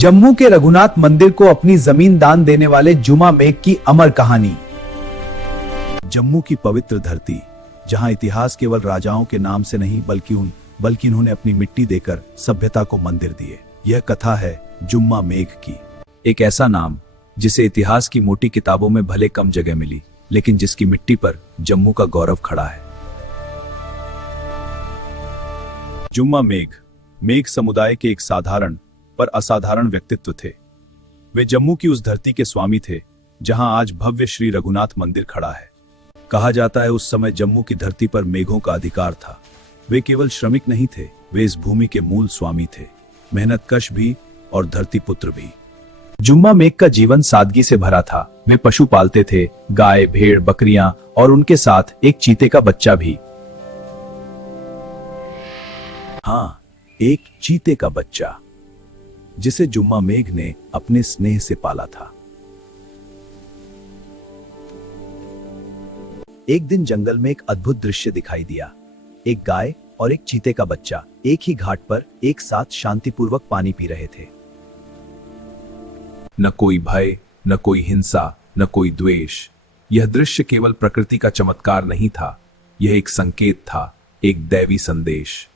जम्मू के रघुनाथ मंदिर को अपनी जमीन दान देने वाले जुम्मा मेघ की अमर कहानी। जम्मू की पवित्र धरती, जहां इतिहास केवल राजाओं के नाम से नहीं बल्कि इन्होंने अपनी मिट्टी देकर सभ्यता को मंदिर दिए। यह कथा है जुम्मा मेघ की, एक ऐसा नाम जिसे इतिहास की मोटी किताबों में भले कम जगह मिली, लेकिन जिसकी मिट्टी पर जम्मू का गौरव खड़ा है। जुम्मा मेघ समुदाय के एक साधारण पर असाधारण व्यक्तित्व थे। वे जम्मू की उस धरती के स्वामी थे जहां आज भव्य श्री रघुनाथ मंदिर खड़ा है। कहा जाता है उस समय जम्मू की धरती पर मेघों का अधिकार था। वे केवल श्रमिक नहीं थे, वे इस भूमि के मूल स्वामी थे, मेहनतकश भी और धरती पुत्र भी। जुम्मा मेघ का जीवन सादगी से भरा था। वे पशु पालते थे, गाय, भेड़, बकरियां और उनके साथ एक चीते का बच्चा भी। हाँ, एक चीते का बच्चा जिसे जुम्मा मेघ ने अपने स्नेह से पाला था। एक दिन जंगल में एक अद्भुत दृश्य दिखाई दिया। एक गाय और एक चीते का बच्चा एक ही घाट पर एक साथ शांतिपूर्वक पानी पी रहे थे। न कोई भय, न कोई हिंसा, न कोई द्वेष। यह दृश्य केवल प्रकृति का चमत्कार नहीं था, यह एक संकेत था, एक दैवी संदेश।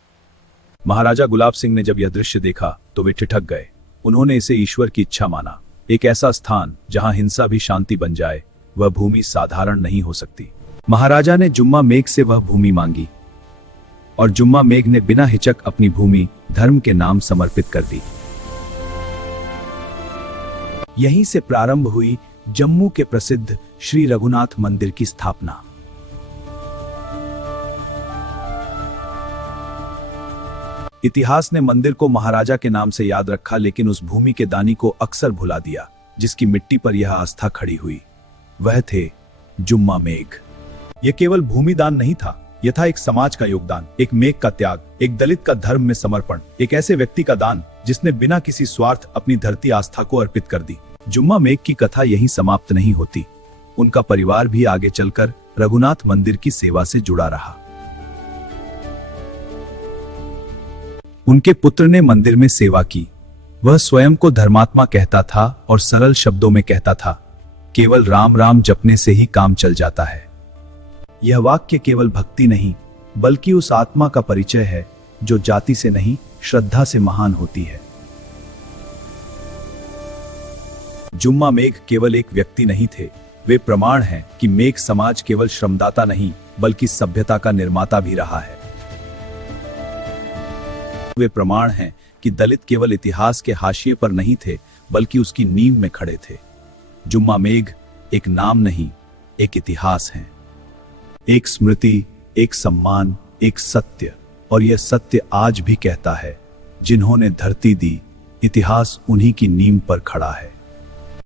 महाराजा गुलाब सिंह ने जब यह दृश्य देखा तो वे ठिठक गए। उन्होंने इसे ईश्वर की इच्छा माना। एक ऐसा स्थान जहां हिंसा भी शांति बन जाए, वह भूमि साधारण नहीं हो सकती। महाराजा ने जुम्मा मेघ से वह भूमि मांगी और जुम्मा मेघ ने बिना हिचक अपनी भूमि धर्म के नाम समर्पित कर दी। यहीं से प्रारंभ हुई जम्मू के प्रसिद्ध श्री रघुनाथ मंदिर की स्थापना। इतिहास ने मंदिर को महाराजा के नाम से याद रखा, लेकिन उस भूमि के दानी को अक्सर भुला दिया जिसकी मिट्टी पर यह आस्था खड़ी हुई। वह थे जुम्मा मेघ। यह केवल भूमि दान नहीं था, यह था एक समाज का योगदान, एक मेघ का त्याग, एक दलित का धर्म में समर्पण, एक ऐसे व्यक्ति का दान जिसने बिना किसी स्वार्थ अपनी धरती आस्था को अर्पित कर दी। जुम्मा मेघ की कथा यहीं समाप्त नहीं होती। उनका परिवार भी आगे चलकर रघुनाथ मंदिर की सेवा से जुड़ा रहा। उनके पुत्र ने मंदिर में सेवा की। वह स्वयं को धर्मात्मा कहता था और सरल शब्दों में कहता था, केवल राम राम जपने से ही काम चल जाता है। यह वाक्य केवल भक्ति नहीं, बल्कि उस आत्मा का परिचय है जो जाति से नहीं, श्रद्धा से महान होती है। जुम्मा मेघ केवल एक व्यक्ति नहीं थे, वे प्रमाण हैं कि मेघ समाज केवल श्रमदाता नहीं, बल्कि सभ्यता का निर्माता भी रहा है। वे प्रमाण हैं कि दलित केवल इतिहास के हाशिए पर नहीं थे, बल्कि उसकी नींव में खड़े थे। जुम्मा मेघ एक नाम नहीं, एक इतिहास है, एक स्मृति, एक सम्मान, एक सत्य। और यह सत्य आज भी कहता है, जिन्होंने धरती दी, इतिहास उन्हीं की नींव पर खड़ा है।